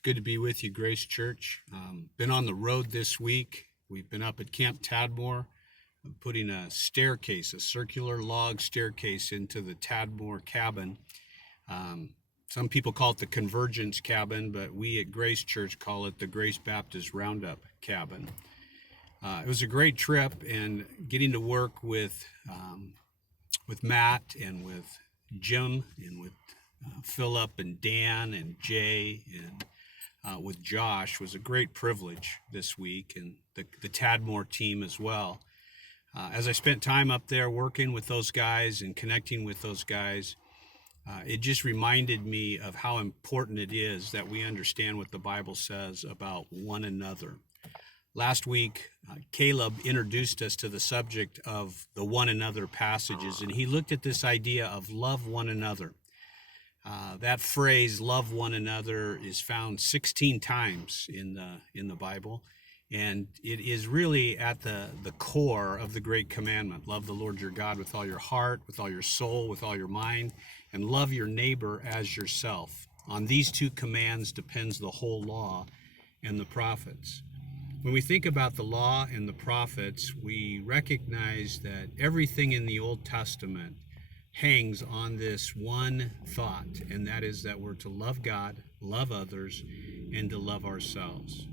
It's good to be with you, Grace Church. Been on the road this week. We've been up at Camp Tadmor, putting a staircase, a circular log staircase into the Tadmor cabin. Some people call it the Convergence Cabin, but we at Grace Church call it the Grace Baptist Roundup Cabin. It was a great trip, and getting to work with Matt and with Jim and with Philip and Dan and Jay and with Josh was a great privilege this week, and the Tadmor team as well. As I spent time up there working with those guys and connecting with those guys, it just reminded me of how important it is that we understand what the Bible says about one another. Last week, Caleb introduced us to the subject of the one another passages, and he looked at this idea of love one another. That phrase, love one another, is found 16 times in the Bible, and it is really at the core of the great commandment. Love the Lord your God with all your heart, with all your soul, with all your mind, and love your neighbor as yourself. On these two commands depends the whole law and the prophets. When we think about the law and the prophets, we recognize that everything in the Old Testament hangs on this one thought, and that is that we're to love God, love others, and to love ourselves.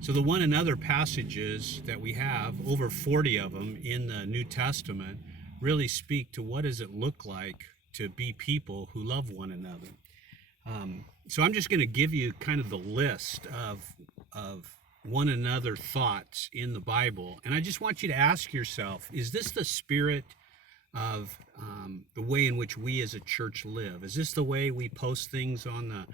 So the one another passages that we have, over 40 of them in the New Testament, really speak to what does it look like to be people who love one another. So I'm just going to give you kind of the list of one another thoughts in the Bible, and I just want you to ask yourself, is this the spirit of the way in which we as a church live? Is this the way we post things on the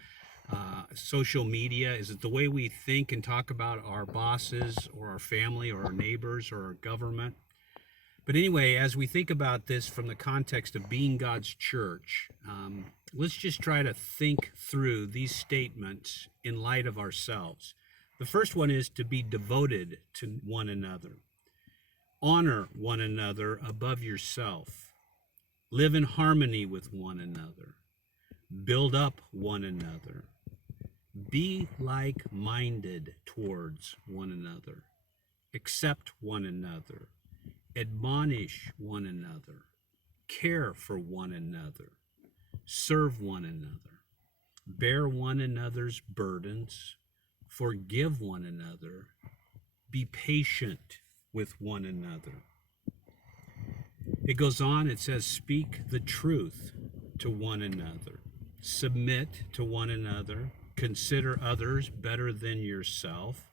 social media? Is it the way we think and talk about our bosses or our family or our neighbors or our government? But anyway, as we think about this from the context of being God's church, let's just try to think through these statements in light of ourselves. The first one is to be devoted to one another. Honor one another above yourself. Live in harmony with one another. Build up one another. Be like-minded towards one another. Accept one another. Admonish one another. Care for one another. Serve one another. Bear one another's burdens. Forgive one another. Be patient with one another. It goes on, it says, speak the truth to one another. Submit to one another. Consider others better than yourself.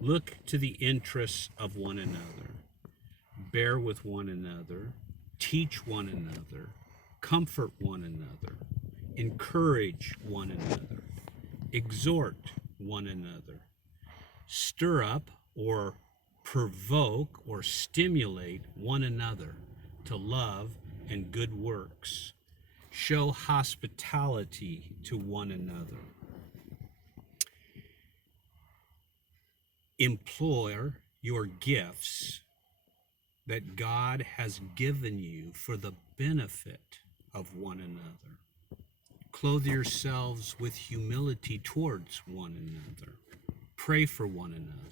Look to the interests of one another. Bear with one another. Teach one another. Comfort one another. Encourage one another. Exhort one another. Stir up or provoke or stimulate one another to love and good works. Show hospitality to one another. Employ your gifts that God has given you for the benefit of one another. Clothe yourselves with humility towards one another. Pray for one another.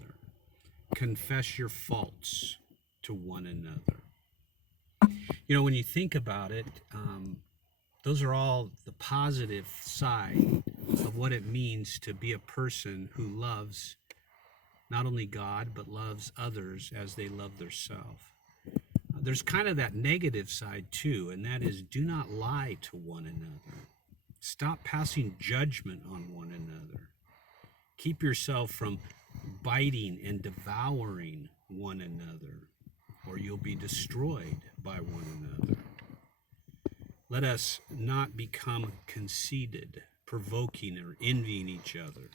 Confess your faults to one another. You know, when you think about it, those are all the positive side of what it means to be a person who loves not only God, but loves others as they love themselves. There's kind of that negative side too, and that is do not lie to one another. Stop passing judgment on one another. Keep yourself from biting and devouring one another, or you'll be destroyed by one another. Let us not become conceited, provoking or envying each other,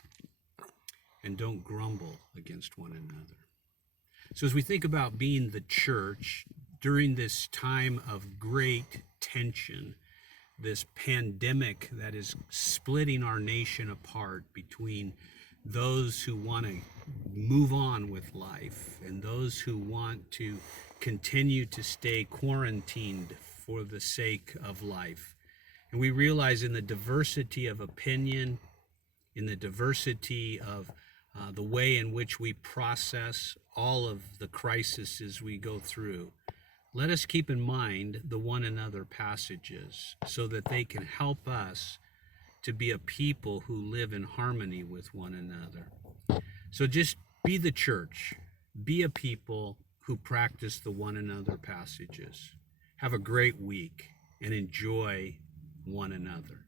and don't grumble against one another. So as we think about being the church during this time of great tension, this pandemic that is splitting our nation apart between those who want to move on with life and those who want to continue to stay quarantined for the sake of life. And we realize in the diversity of opinion, in the diversity of the way in which we process all of the crises we go through, let us keep in mind the one another passages so that they can help us to be a people who live in harmony with one another. So just be the church, be a people who practice the one another passages. Have a great week and enjoy one another.